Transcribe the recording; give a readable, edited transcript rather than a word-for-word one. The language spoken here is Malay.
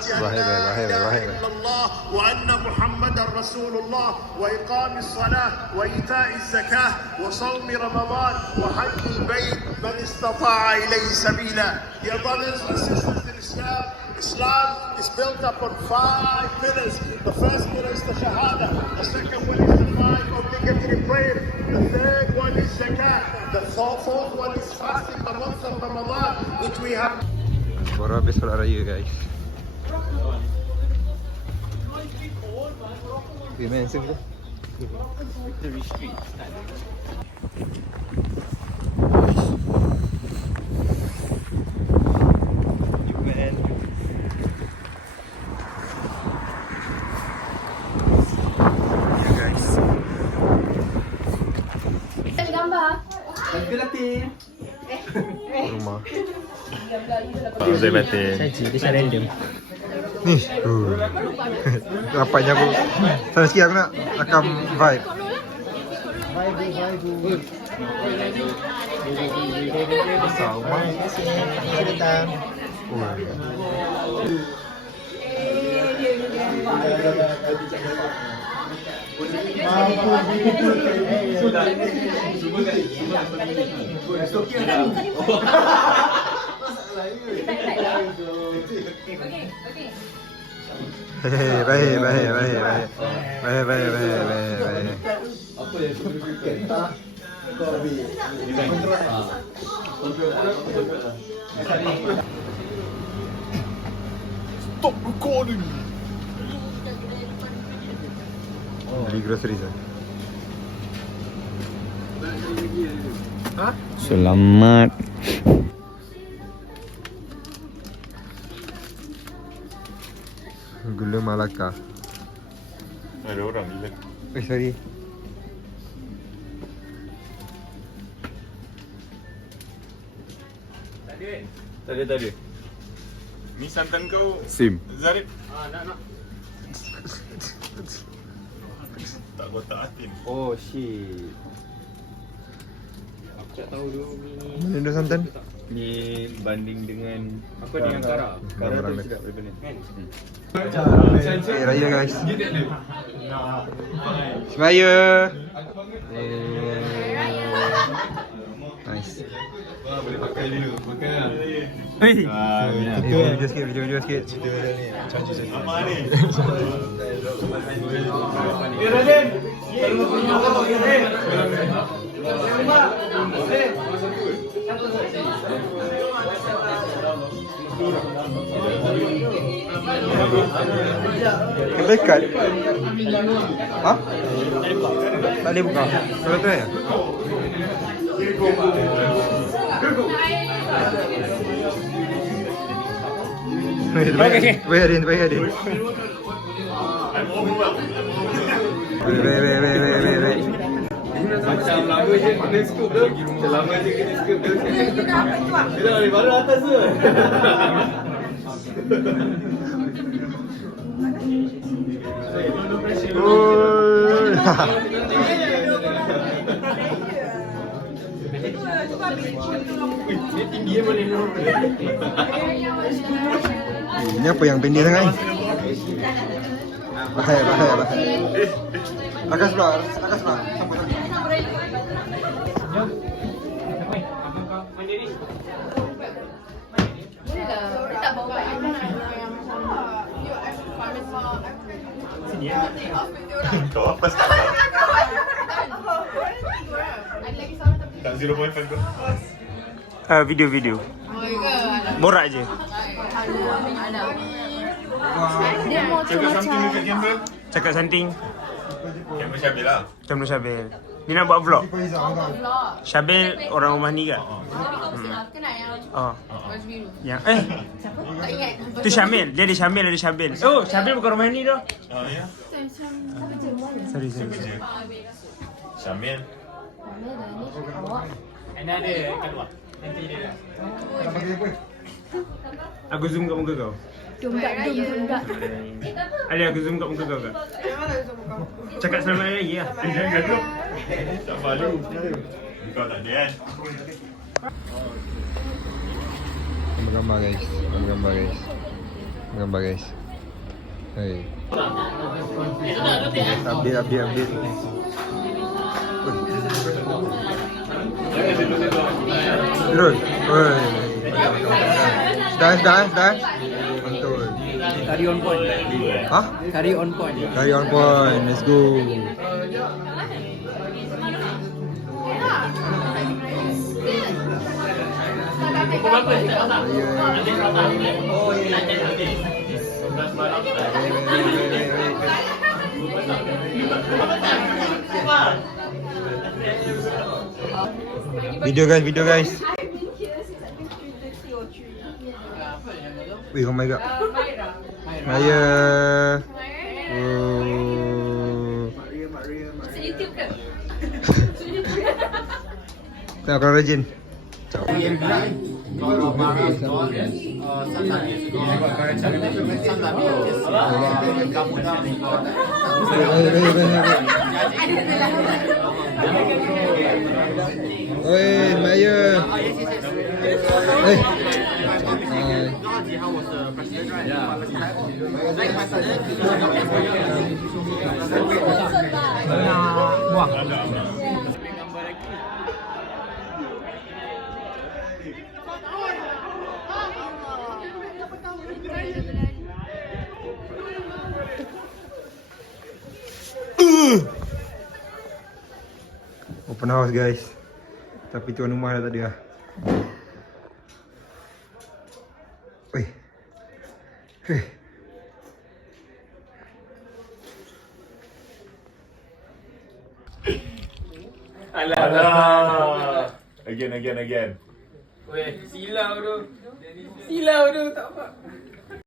لا إله إلا الله وأن محمدا رسول الله وإقام الصلاة وإيتاء الزكاة وصوم رمضان وحج البيت من استطاع إليه سبيلا. Dear brothers and sisters in Islam is built upon 5 pillars. The first pillar is the Shahada. The second one is the 5 obligatory prayer. The third one is Zakat. The fourth one is fasting the month of Ramadan, which we have. Baru habis solat raya guys. Gimana sih tu? Rumah. Zai batin. Dia random. Ni. Nampaknya aku. Sana sikit aku nak rakam vibe. Besar rumah. Selamat datang. Baik. Stop recording. Beli groceries lah. Selamat. Gula Malaka. Ada orang gila. Sorry. Tak ada. Ni santan kau Sim. Zarif. Nak. Tak taatin. Oh shit. Aku tak tahu dulu ni. Mana ada santan? Ni banding dengan apa ni Angkara. Angkara tu Ramai. sedap daripada ni. Raya guys. Semaya. Nice. Boleh pakai dulu. Pakai lah. Video sikit. Apa ni? Raden. Dekat. Ha? Tak boleh buka. Kalau tu ya? Bayar Din. Wait. Macam lama je kena scoop tu. Macam lama je kena scoop tu. Dia dah dari mana atas tu. Dia tinggi dia boleh. Ini apa yang pendek sangat ni? Bahaya. Akas pula. Kau apa sekarang? Tak 0.5 tu. Video. Borak je. Cakap something dekat kamera. Cakap something. Kamera Syabil lah. Temu Syabil. Ni nak buat vlog. Syabil orang rumah ni ke? Oh. Yang tu Syamil. Dia ada Syamil. Oh, Syabil bukan rumah ni tu. Oh ya. Sorry. Syamil. Ini ada kat luar. Nanti dia. Aku zoom kat muka kau. Zoom tak. Ali, aku zoom kat muka kau ke? Cakap selamat hari raya lah. Jangan tu. Tak malu. Kau tak ada kan? Gambar guys. Gambar guys. Hey. Update. Terus. Oi. Dah. Mantul. Carry on point. Hah? Carry on point. Carry on point. Let's go. Video guys. Wih, oh my god. Maya. Tengok kalau rajin. Oi, Maya. Open house guys. Tapi tuan rumah dah tak ada. Oi. Hei. Alah. Again. Weh, silau tu tak apa.